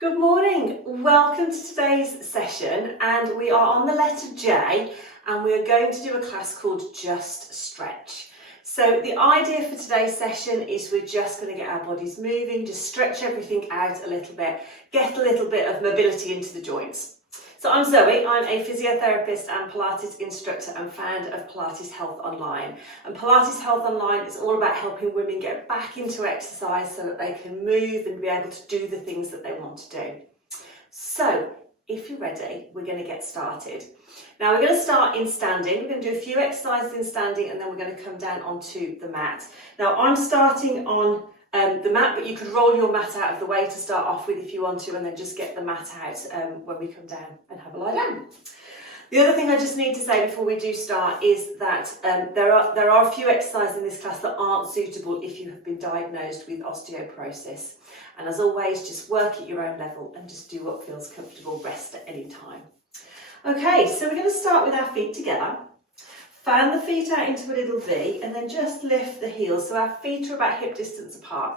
Good morning, welcome to today's session, and we are on the letter J, and we are going to do a class called Just Stretch. So the idea for today's session is we're just going to get our bodies moving, just stretch everything out a little bit, get a little bit of mobility into the joints. So I'm Zoe, I'm a physiotherapist and Pilates instructor and founder of Pilates Health Online. And Pilates Health Online is all about helping women get back into exercise so that they can move and be able to do the things that they want to do. So if you're ready, we're going to get started. Now we're going to start in standing. We're going to do a few exercises in standing and then we're going to come down onto the mat. Now I'm starting on the mat, but you could roll your mat out of the way to start off with if you want to, and then just get the mat out when we come down and have a lie down. The other thing I just need to say before we do start is that there are a few exercises in this class that aren't suitable if you have been diagnosed with osteoporosis. And as always, just work at your own level and just do what feels comfortable, rest at any time. Okay, so we're going to start with our feet together. Fan the feet out into a little V and then just lift the heels so our feet are about hip distance apart.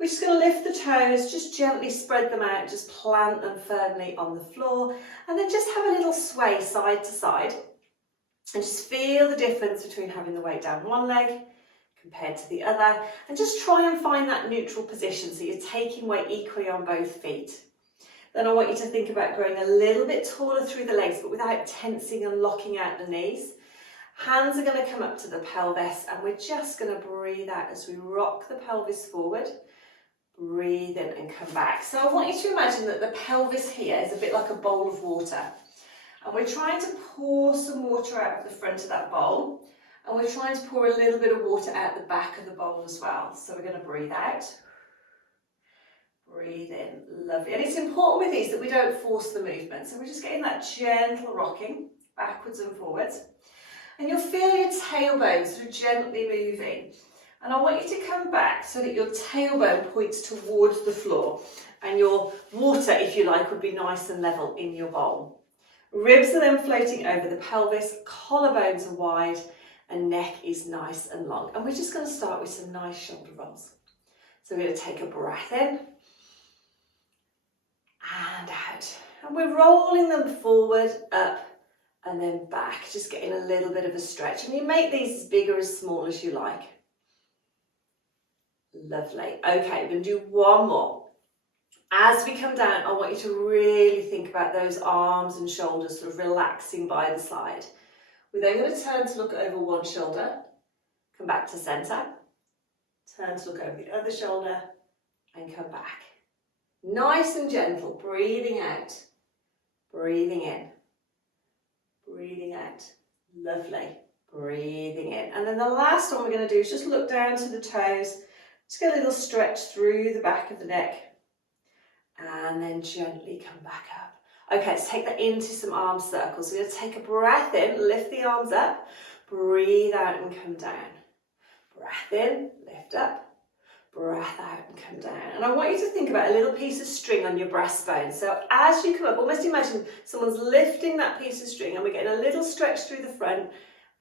We're just going to lift the toes, just gently spread them out, just plant them firmly on the floor and then just have a little sway side to side and just feel the difference between having the weight down one leg compared to the other, and just try and find that neutral position so you're taking weight equally on both feet. Then I want you to think about growing a little bit taller through the legs but without tensing and locking out the knees. Hands are going to come up to the pelvis and we're just going to breathe out as we rock the pelvis forward. Breathe in and come back. So I want you to imagine that the pelvis here is a bit like a bowl of water. And we're trying to pour some water out of the front of that bowl. And we're trying to pour a little bit of water out the back of the bowl as well. So we're going to breathe out. Breathe in. Lovely. And it's important with these that we don't force the movement. So we're just getting that gentle rocking backwards and forwards. And you'll feel your tailbone sort of gently moving. And I want you to come back so that your tailbone points towards the floor and your water, if you like, would be nice and level in your bowl. Ribs are then floating over the pelvis, collarbones are wide and neck is nice and long. And we're just going to start with some nice shoulder rolls. So we're going to take a breath in and out. And we're rolling them forward, up, and then back, just getting a little bit of a stretch. And you make these as big or as small as you like. Lovely. Okay, we're going to do one more. As we come down, I want you to really think about those arms and shoulders sort of relaxing by the side. We're then going to turn to look over one shoulder, come back to centre, turn to look over the other shoulder, and come back. Nice and gentle, breathing out, breathing in. Breathing out. Lovely. Breathing in. And then the last one we're going to do is just look down to the toes. Just get a little stretch through the back of the neck. And then gently come back up. Okay, let's take that into some arm circles. We're going to take a breath in, lift the arms up. Breathe out and come down. Breath in, lift up. Breath out and come down. And I want you to think about a little piece of string on your breastbone. So as you come up, almost imagine someone's lifting that piece of string and we're getting a little stretch through the front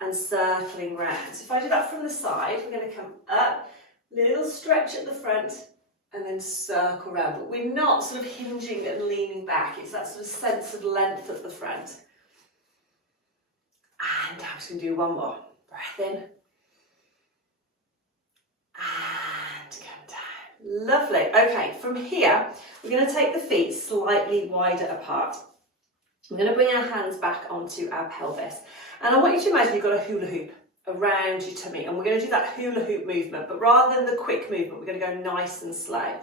and circling round. So if I do that from the side, we're going to come up, little stretch at the front and then circle round. But we're not sort of hinging and leaning back. It's that sort of sense of length at the front. And I'm just going to do one more. Breath in. Lovely. Okay, from here, we're going to take the feet slightly wider apart. We're going to bring our hands back onto our pelvis. And I want you to imagine you've got a hula hoop around your tummy. And we're going to do that hula hoop movement, but rather than the quick movement, we're going to go nice and slow.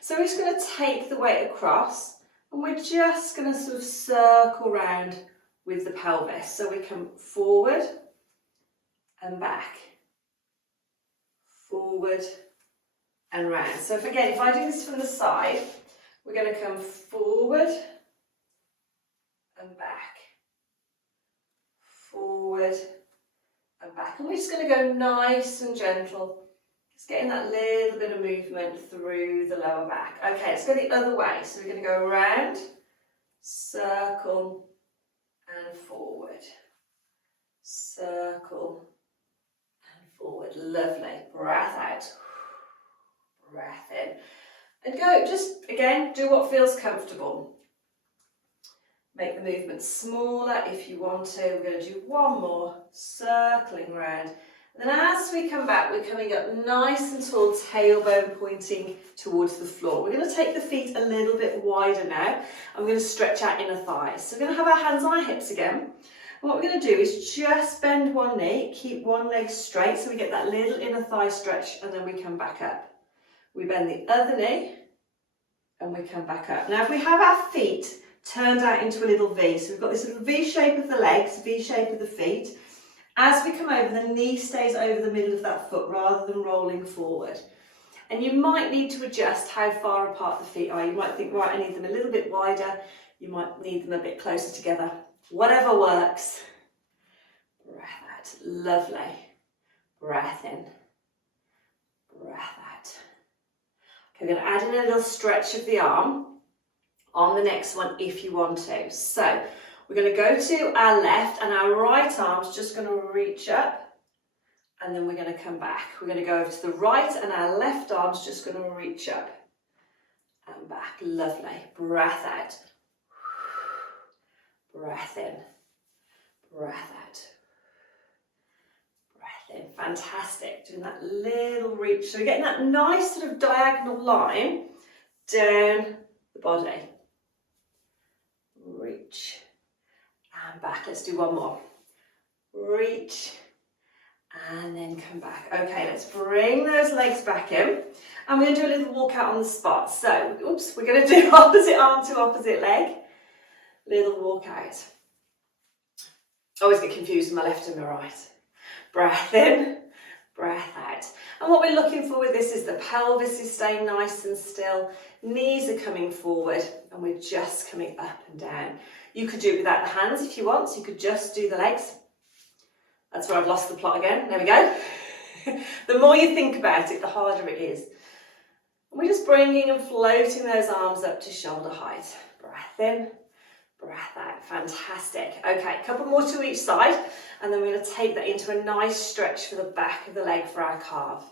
So we're just going to take the weight across and we're just going to sort of circle round with the pelvis. So we come forward and back, forward and round. So if I do this from the side, we're going to come forward and back, forward and back. And we're just going to go nice and gentle, just getting that little bit of movement through the lower back. Okay, let's go the other way. So we're going to go around, circle and forward, circle and forward. Lovely. Breath out. Breath in. And go, just again, do what feels comfortable. Make the movement smaller if you want to. We're going to do one more, circling round. And then as we come back, we're coming up nice and tall, tailbone pointing towards the floor. We're going to take the feet a little bit wider now. And we're going to stretch our inner thighs. So we're going to have our hands on our hips again. And what we're going to do is just bend one knee, keep one leg straight so we get that little inner thigh stretch, and then we come back up. We bend the other knee and we come back up. Now if we have our feet turned out into a little V, so we've got this little V shape of the legs, V shape of the feet. As we come over, the knee stays over the middle of that foot rather than rolling forward. And you might need to adjust how far apart the feet are. You might think, right, I need them a little bit wider. You might need them a bit closer together. Whatever works. Breath out. Lovely. Breath in. Breath out. Okay, we're going to add in a little stretch of the arm on the next one if you want to. So we're going to go to our left and our right arm's just going to reach up, and then we're going to come back. We're going to go over to the right and our left arm's just going to reach up and back. Lovely. Breath out. Breath in. Breath out. Breath in. Fantastic. Doing that little reach. So we're getting that nice sort of diagonal line down the body. Reach. And back. Let's do one more. Reach and then come back. Okay, let's bring those legs back in, and we're going to do a little walk out on the spot. So, oops, we're going to do opposite arm to opposite leg. Little walk out. I always get confused with my left and my right. Breath in, breath out. And what we're looking for with this is the pelvis is staying nice and still, knees are coming forward, and we're just coming up and down. You could do it without the hands if you want, so you could just do the legs. That's where I've lost the plot again. There we go. The more you think about it, the harder it is. And we're just bringing and floating those arms up to shoulder height. Breath in, breath out. Fantastic. Okay, a couple more to each side, and then we're going to take that into a nice stretch for the back of the leg for our calf.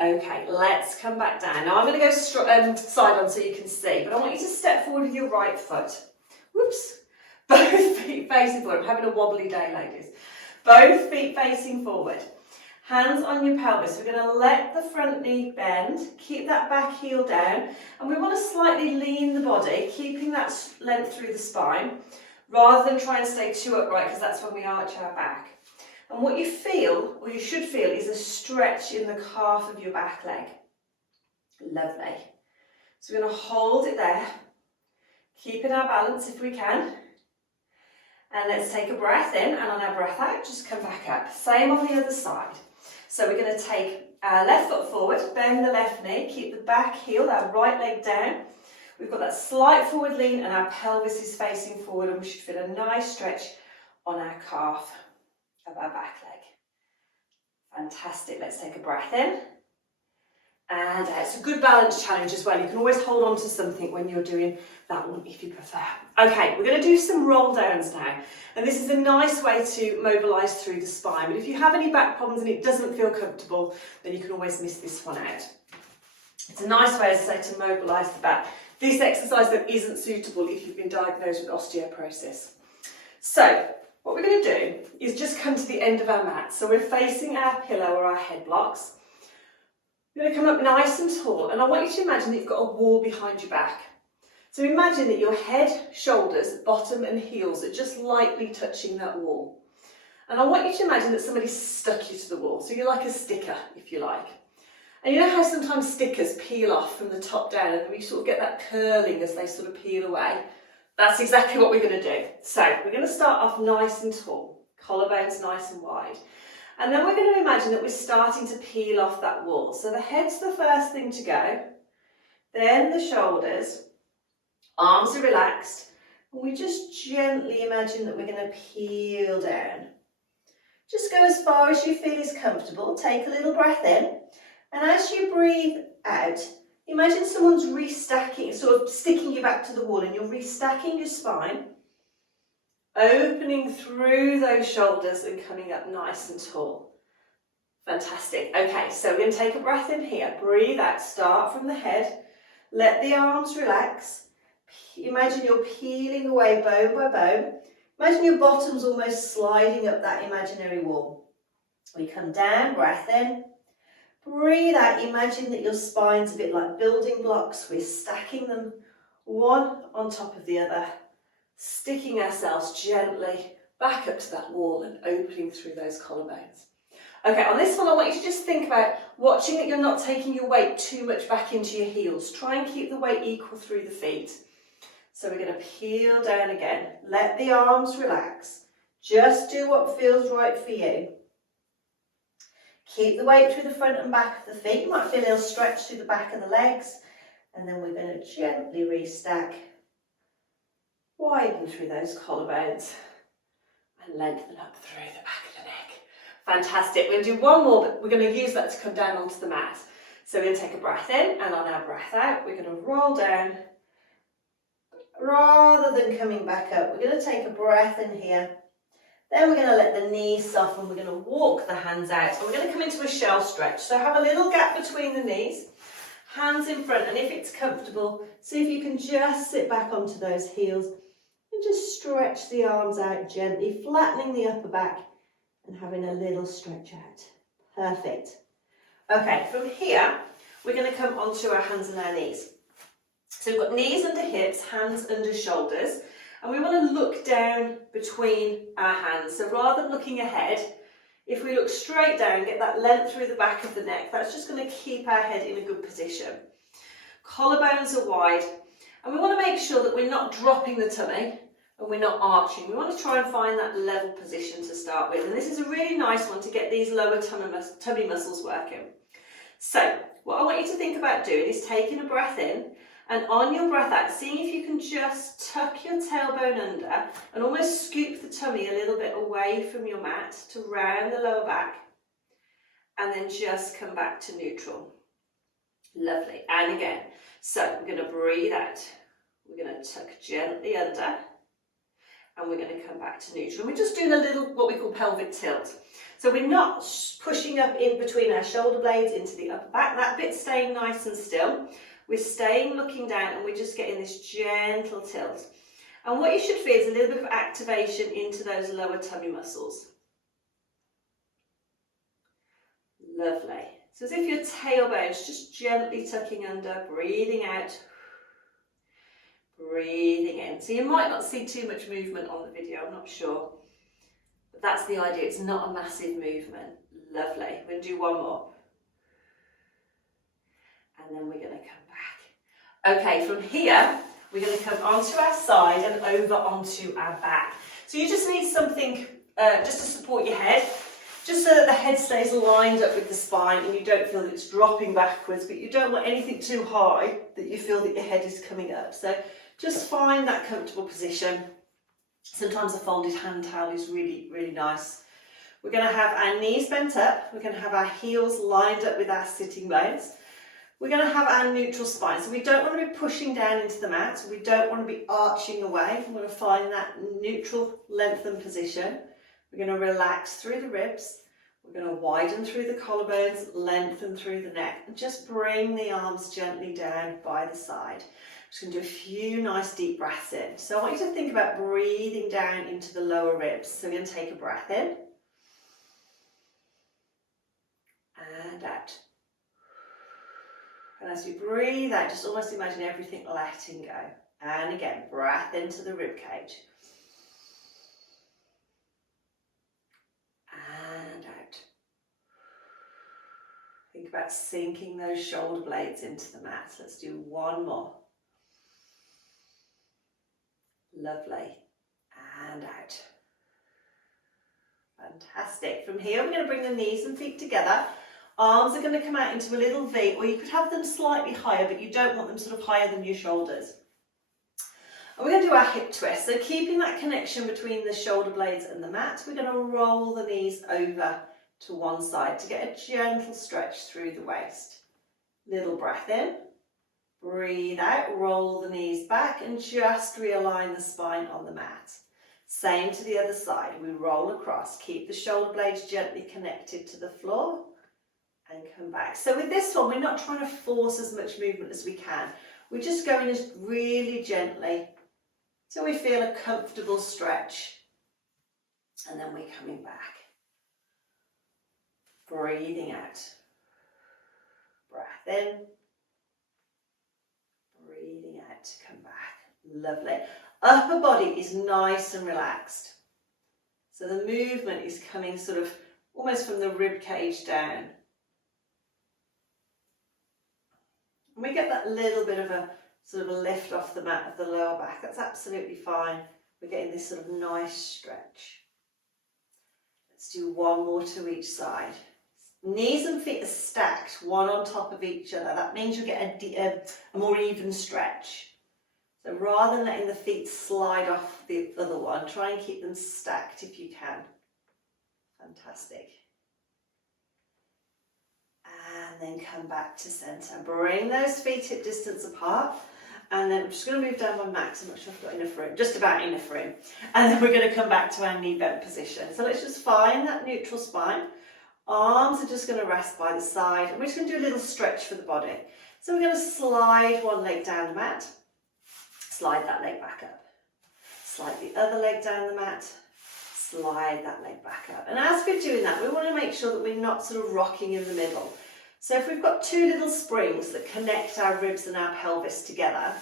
Okay, let's come back down. Now I'm going to go side on so you can see, but I want you to step forward with your right foot. Whoops. Both feet facing forward. I'm having a wobbly day, ladies. Both feet facing forward. Hands on your pelvis. We're going to let the front knee bend. Keep that back heel down. And we want to slightly lean the body, keeping that length through the spine, rather than try and stay too upright, because that's when we arch our back. And what you feel, or you should feel, is a stretch in the calf of your back leg. Lovely. So we're going to hold it there, keeping our balance if we can. And let's take a breath in, and on our breath out, just come back up. Same on the other side. So we're going to take our left foot forward, bend the left knee, keep the back heel, our right leg down. We've got that slight forward lean, and our pelvis is facing forward, and we should feel a nice stretch on our calf of our back leg. Fantastic. Let's take a breath in. And it's a good balance challenge as well. You can always hold on to something when you're doing that one if you prefer. Okay, we're going to do some roll downs now. And this is a nice way to mobilise through the spine. But if you have any back problems and it doesn't feel comfortable, then you can always miss this one out. It's a nice way, as I say, to mobilise the back. This exercise though isn't suitable if you've been diagnosed with osteoporosis. So what we're going to do is just come to the end of our mat. So we're facing our pillow or our head blocks. You're going to come up nice and tall, and I want you to imagine that you've got a wall behind your back. So imagine that your head, shoulders, bottom and heels are just lightly touching that wall. And I want you to imagine that somebody's stuck you to the wall. So you're like a sticker, if you like. And you know how sometimes stickers peel off from the top down, and we sort of get that curling as they sort of peel away? That's exactly what we're going to do. So we're going to start off nice and tall, collarbones nice and wide. And then we're going to imagine that we're starting to peel off that wall. So the head's the first thing to go, then the shoulders, arms are relaxed, and we just gently imagine that we're going to peel down. Just go as far as you feel is comfortable. Take a little breath in, and as you breathe out, imagine someone's restacking, sort of sticking you back to the wall, and you're restacking your spine, opening through those shoulders and coming up nice and tall. Fantastic. Okay, so we're going to take a breath in here. Breathe out. Start from the head. Let the arms relax. Imagine you're peeling away bone by bone. Imagine your bottom's almost sliding up that imaginary wall. We come down, breath in. Breathe out. Imagine that your spine's a bit like building blocks. We're stacking them one on top of the other, sticking ourselves gently back up to that wall and opening through those collarbones. Okay, on this one I want you to just think about watching that you're not taking your weight too much back into your heels. Try and keep the weight equal through the feet. So we're going to peel down again. Let the arms relax. Just do what feels right for you. Keep the weight through the front and back of the feet. You might feel a little stretch through the back of the legs. And then we're going to gently restack. Widen through those collarbones. And lengthen up through the back of the neck. Fantastic. We're going to do one more, but we're going to use that to come down onto the mat. So we're going to take a breath in, and on our breath out, we're going to roll down. Rather than coming back up, we're going to take a breath in here. Then we're going to let the knees soften. We're going to walk the hands out. So we're going to come into a shell stretch. So have a little gap between the knees, hands in front, and if it's comfortable, see if you can just sit back onto those heels and just stretch the arms out gently, flattening the upper back and having a little stretch out. Perfect. Okay, from here, we're going to come onto our hands and our knees. So we've got knees under hips, hands under shoulders, and we want to look down between our hands. So rather than looking ahead, if we look straight down, get that length through the back of the neck, that's just going to keep our head in a good position. Collarbones are wide, and we want to make sure that we're not dropping the tummy and we're not arching. We want to try and find that level position to start with, and this is a really nice one to get these lower tummy muscles working. So what I want you to think about doing is taking a breath in, and on your breath out, seeing if you can just tuck your tailbone under and almost scoop the tummy a little bit away from your mat to round the lower back, and then just come back to neutral. Lovely. And again. So we're going to breathe out. We're going to tuck gently under, and we're going to come back to neutral. And we're just doing a little what we call pelvic tilt. So we're not pushing up in between our shoulder blades into the upper back. That bit's staying nice and still. We're staying looking down, and we're just getting this gentle tilt. And what you should feel is a little bit of activation into those lower tummy muscles. Lovely. So as if your tailbone's just gently tucking under, breathing out, breathing in. So you might not see too much movement on the video, I'm not sure. But that's the idea, it's not a massive movement. Lovely. We're going to do one more. And then we're going to come back. Okay, from here, we're going to come onto our side and over onto our back. So you just need something just to support your head, just so that the head stays lined up with the spine and you don't feel that it's dropping backwards, but you don't want anything too high that you feel that your head is coming up. So just find that comfortable position. Sometimes a folded hand towel is really, really nice. We're going to have our knees bent up. We're going to have our heels lined up with our sitting bones. We're going to have our neutral spine. So we don't want to be pushing down into the mat. We don't want to be arching away. We're going to find that neutral lengthened position. We're going to relax through the ribs. We're going to widen through the collarbones, lengthen through the neck, and just bring the arms gently down by the side. Just going to do a few nice deep breaths in. So I want you to think about breathing down into the lower ribs. So we're going to take a breath in and out. And as we breathe out, just almost imagine everything letting go. And again, breath into the rib cage. And out. Think about sinking those shoulder blades into the mat. Let's do one more. Lovely. And out. Fantastic. From here, we're going to bring the knees and feet together. Arms are going to come out into a little V, or you could have them slightly higher, but you don't want them sort of higher than your shoulders. And we're going to do our hip twist. So keeping that connection between the shoulder blades and the mat, we're going to roll the knees over to one side to get a gentle stretch through the waist. Little breath in, breathe out, roll the knees back and just realign the spine on the mat. Same to the other side. We roll across, keep the shoulder blades gently connected to the floor. And come back. So with this one, we're not trying to force as much movement as we can. We're just going really gently till we feel a comfortable stretch. And then we're coming back. Breathing out. Breath in. Breathing out to come back. Lovely. Upper body is nice and relaxed. So the movement is coming sort of almost from the rib cage down. And we get that little bit of a sort of a lift off the mat of the lower back. That's absolutely fine. We're getting this sort of nice stretch. Let's do one more to each side. Knees and feet are stacked, one on top of each other. That means you get a more even stretch. So rather than letting the feet slide off the other one, try and keep them stacked if you can. Fantastic. And then come back to centre. Bring those feet hip distance apart. And then I'm just going to move down my mat because I'm not sure I've got enough room, just about enough room. And then we're going to come back to our knee bent position. So let's just find that neutral spine. Arms are just going to rest by the side. And we're just going to do a little stretch for the body. So we're going to slide one leg down the mat. Slide that leg back up. Slide the other leg down the mat. Slide that leg back up. And as we're doing that, we want to make sure that we're not sort of rocking in the middle. So if we've got two little springs that connect our ribs and our pelvis together,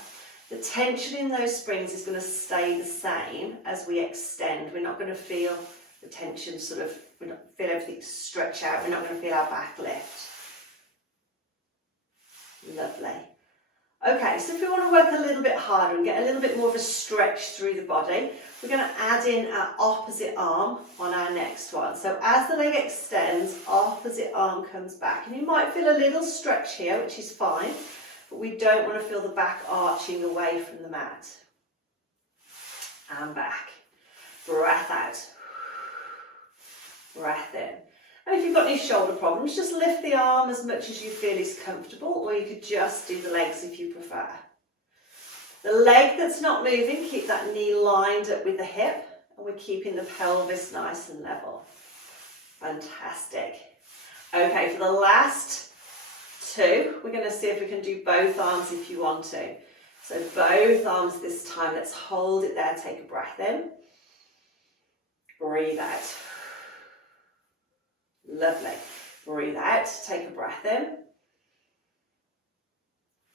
the tension in those springs is going to stay the same as we extend. We're not going to feel the tension sort of, we're not feel everything stretch out. We're not going to feel our back lift. Lovely. Okay, so if we want to work a little bit harder and get a little bit more of a stretch through the body, we're going to add in our opposite arm on our next one. So as the leg extends, opposite arm comes back. And you might feel a little stretch here, which is fine, but we don't want to feel the back arching away from the mat. And back. Breath out. Breath in. And if you've got any shoulder problems, just lift the arm as much as you feel is comfortable, or you could just do the legs if you prefer. The leg that's not moving, keep that knee lined up with the hip, and we're keeping the pelvis nice and level. Fantastic. Okay, for the last two, we're going to see if we can do both arms if you want to. So both arms this time, let's hold it there, take a breath in. Breathe out. Lovely. Breathe out, take a breath in.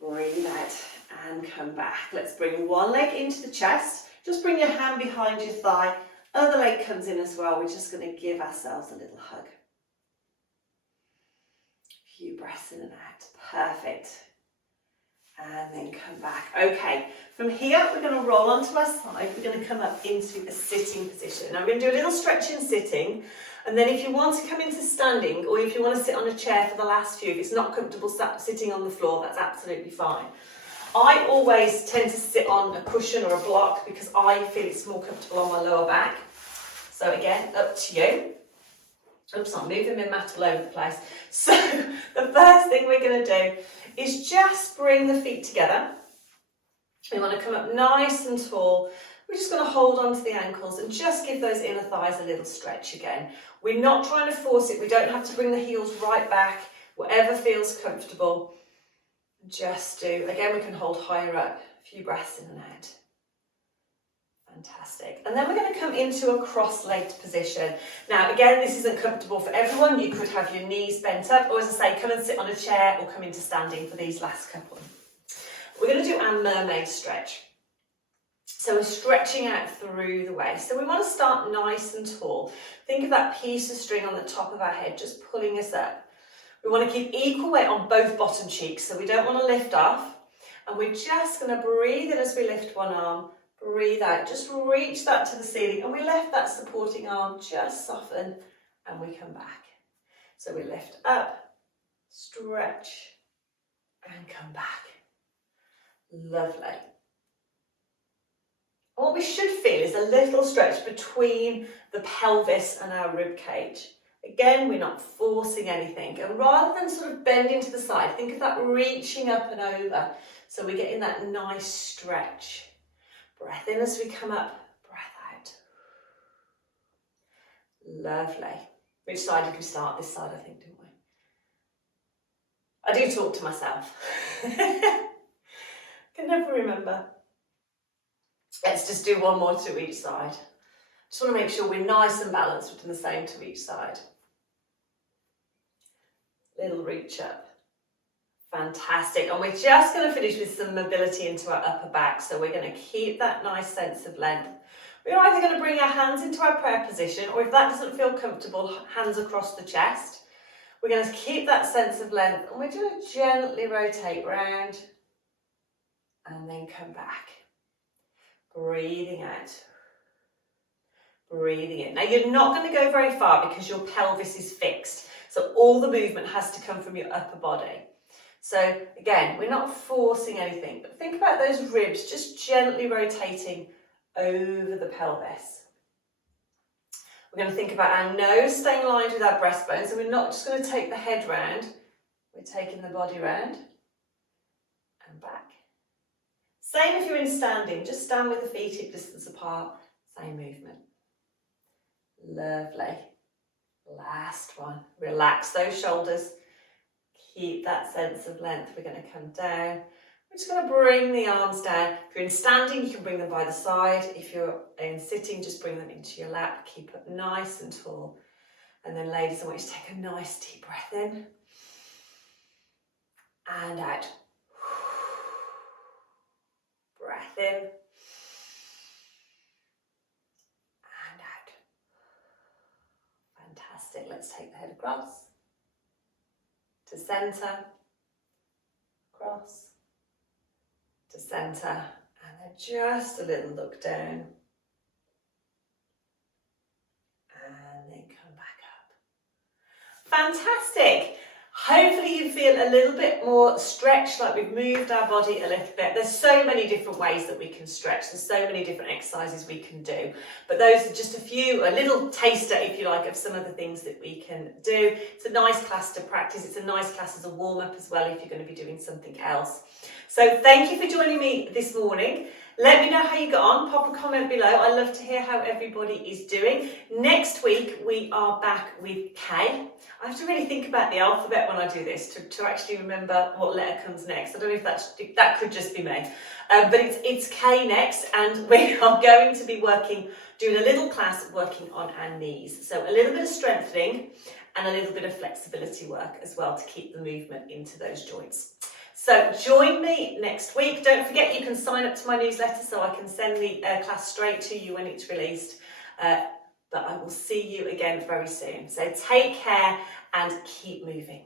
Breathe out and come back. Let's bring one leg into the chest. Just bring your hand behind your thigh. Other leg comes in as well. We're just going to give ourselves a little hug. A few breaths in and out. Perfect. And then come back. Okay, from here we're going to roll onto our side. We're going to come up into a sitting position. Now we're going to do a little stretch in sitting. And then if you want to come into standing, or if you want to sit on a chair for the last few, if it's not comfortable sitting on the floor, that's absolutely fine. I always tend to sit on a cushion or a block because I feel it's more comfortable on my lower back. So again, up to you. Oops, I'm moving my mat all over the place. So the first thing we're going to do is just bring the feet together. We want to come up nice and tall. We're just going to hold on to the ankles and just give those inner thighs a little stretch again. We're not trying to force it. We don't have to bring the heels right back. Whatever feels comfortable. Just do. Again, we can hold higher up. A few breaths in and out. Fantastic. And then we're going to come into a cross-legged position. Now, again, this isn't comfortable for everyone. You could have your knees bent up, or as I say, come and sit on a chair or come into standing for these last couple. We're going to do our mermaid stretch. So we're stretching out through the waist. So we want to start nice and tall. Think of that piece of string on the top of our head, just pulling us up. We want to keep equal weight on both bottom cheeks, so we don't want to lift off. And we're just going to breathe in as we lift one arm, breathe out. Just reach that to the ceiling, and we left that supporting arm, just soften, and we come back. So we lift up, stretch, and come back. Lovely. What we should feel is a little stretch between the pelvis and our rib cage. Again, we're not forcing anything. And rather than sort of bending to the side, think of that reaching up and over. So we're getting that nice stretch. Breath in as we come up, breath out. Lovely. Which side did we start? This side, I think, didn't we? I do talk to myself. Can never remember. Let's just do one more to each side. Just want to make sure we're nice and balanced. We're doing the same to each side. Little reach up. Fantastic. And we're just going to finish with some mobility into our upper back. So we're going to keep that nice sense of length. We're either going to bring our hands into our prayer position, or if that doesn't feel comfortable, hands across the chest. We're going to keep that sense of length, and we're going to gently rotate round and then come back. Breathing out. Breathing in. Now you're not going to go very far because your pelvis is fixed. So all the movement has to come from your upper body. So again, we're not forcing anything, but think about those ribs just gently rotating over the pelvis. We're going to think about our nose staying aligned with our breastbone. So we're not just going to take the head round, we're taking the body round and back. Same if you're in standing, just stand with the feet hip distance apart, same movement. Lovely. Last one. Relax those shoulders. Keep that sense of length. We're going to come down. We're just going to bring the arms down. If you're in standing, you can bring them by the side. If you're in sitting, just bring them into your lap. Keep it nice and tall. And then, ladies, I want you to take a nice deep breath in and out. Breath in and out. Fantastic. Let's take the head across to centre, across to centre, and then just a little look down and then come back up. Fantastic. Hopefully you feel a little bit more stretched, like we've moved our body a little bit. There's so many different ways that we can stretch. There's so many different exercises we can do. But those are just a little taster, if you like, of some of the things that we can do. It's a nice class to practice. It's a nice class as a warm-up as well if you're going to be doing something else. So thank you for joining me this morning. Let me know how you got on. Pop a comment below. I love to hear how everybody is doing. Next week, we are back with K. I have to really think about the alphabet when I do this to actually remember what letter comes next. I don't know if that could just be me. But it's K next, and we are going to be doing a little class working on our knees. So a little bit of strengthening and a little bit of flexibility work as well to keep the movement into those joints. So join me next week. Don't forget you can sign up to my newsletter so I can send the class straight to you when it's released. But I will see you again very soon. So take care and keep moving.